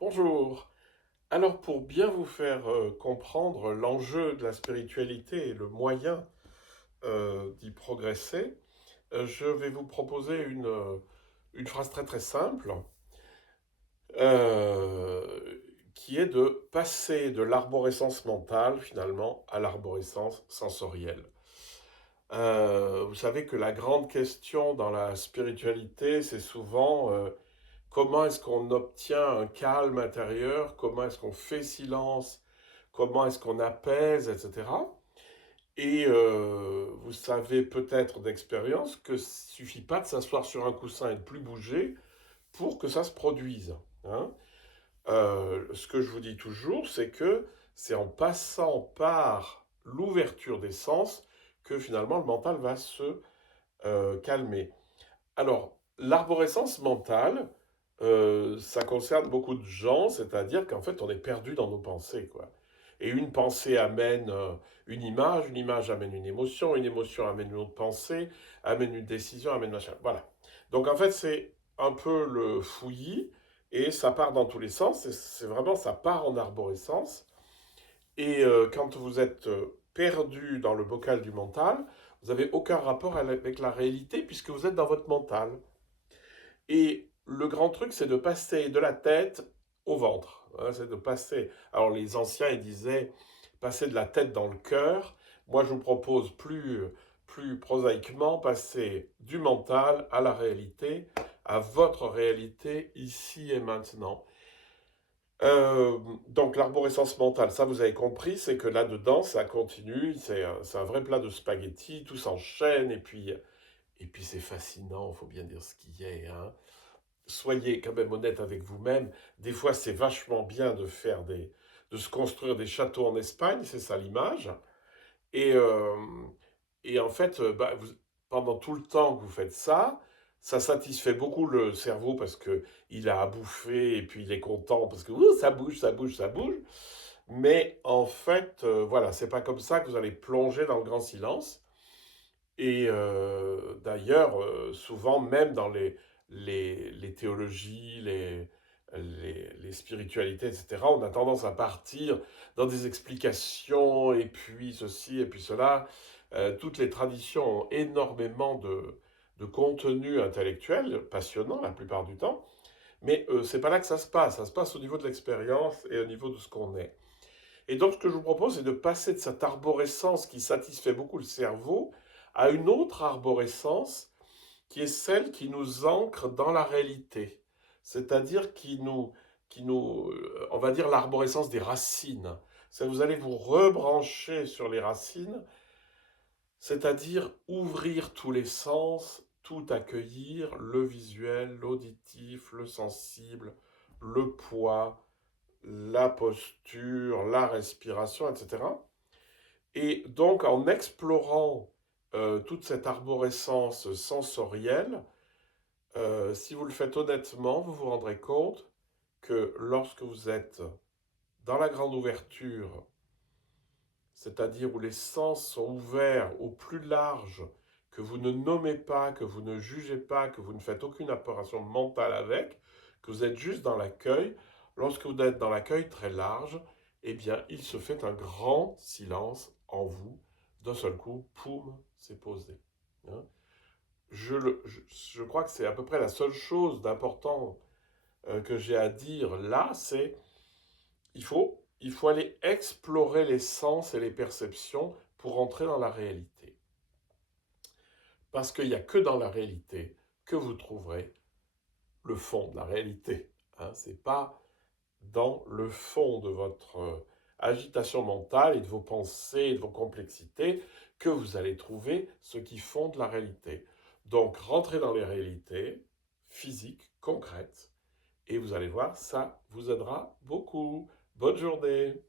Bonjour. Alors pour bien vous faire comprendre l'enjeu de la spiritualité et le moyen d'y progresser, je vais vous proposer une phrase très très simple euh, qui est de passer de l'arborescence mentale finalement à l'arborescence sensorielle. Vous savez que la grande question dans la spiritualité, c'est souvent comment est-ce qu'on obtient un calme intérieur, comment est-ce qu'on fait silence, comment est-ce qu'on apaise, etc. Et vous savez peut-être d'expérience que suffit pas de s'asseoir sur un coussin et de plus bouger pour que ça se produise, hein. Ce que je vous dis toujours, c'est que c'est en passant par l'ouverture des sens que finalement le mental va se calmer. Alors, l'arborescence mentale, ça concerne beaucoup de gens, c'est-à-dire qu'en fait, on est perdu dans nos pensées, quoi. Et une pensée amène une image amène une émotion amène une autre pensée, amène une décision, amène machin. Voilà. Donc en fait, c'est un peu le fouillis, et ça part dans tous les sens, et c'est vraiment, ça part en arborescence. Et quand vous êtes perdu dans le bocal du mental, vous n'avez aucun rapport avec la réalité, puisque vous êtes dans votre mental. Et le grand truc, c'est de passer de la tête au ventre, hein. C'est de passer. Alors les anciens, ils disaient passer de la tête dans le cœur. Moi, je vous propose plus prosaïquement passer du mental à la réalité, à votre réalité ici et maintenant. Euh, donc l'arborescence mentale, ça vous avez compris, c'est que là-dedans, ça continue, c'est un vrai plat de spaghettis, tout s'enchaîne, et puis c'est fascinant, il faut bien dire ce qui est, hein. Soyez quand même honnête avec vous-même. Des fois, c'est vachement bien de se construire des châteaux en Espagne, c'est ça l'image. Et, euh, et en fait, pendant tout le temps que vous faites ça, ça satisfait beaucoup le cerveau parce que il a à bouffer et puis il est content parce que ouh, ça bouge, ça bouge, ça bouge. Mais en fait, voilà, c'est pas comme ça que vous allez plonger dans le grand silence. Et d'ailleurs, souvent, même dans les théologies, les spiritualités, etc., on a tendance à partir dans des explications, et puis ceci, et puis cela. Toutes les traditions ont énormément de contenu intellectuel, passionnant la plupart du temps, mais c'est pas là que ça se passe au niveau de l'expérience et au niveau de ce qu'on est. Et donc, ce que je vous propose, c'est de passer de cette arborescence qui satisfait beaucoup le cerveau à une autre arborescence qui est celle qui nous ancre dans la réalité. C'est-à-dire on va dire l'arborescence des racines. Ça, vous allez vous rebrancher sur les racines, c'est-à-dire ouvrir tous les sens, tout accueillir, le visuel, l'auditif, le sensible, le poids, la posture, la respiration, etc. Et donc, en explorant toute cette arborescence sensorielle, si vous le faites honnêtement, vous vous rendrez compte que lorsque vous êtes dans la grande ouverture, c'est-à-dire où les sens sont ouverts au plus large, que vous ne nommez pas, que vous ne jugez pas, que vous ne faites aucune opération mentale avec, que vous êtes juste dans l'accueil, lorsque vous êtes dans l'accueil très large, eh bien, il se fait un grand silence en vous. D'un seul coup, poum, c'est posé, hein. Je crois que c'est à peu près la seule chose d'important que j'ai à dire là, c'est il faut aller explorer les sens et les perceptions pour entrer dans la réalité. Parce qu'il n'y a que dans la réalité que vous trouverez le fond de la réalité, hein. Ce n'est pas dans le fond de votre agitation mentale et de vos pensées et de vos complexités que vous allez trouver ce qui fonde la réalité. Donc rentrez dans les réalités physiques, concrètes, et vous allez voir, ça vous aidera beaucoup. Bonne journée.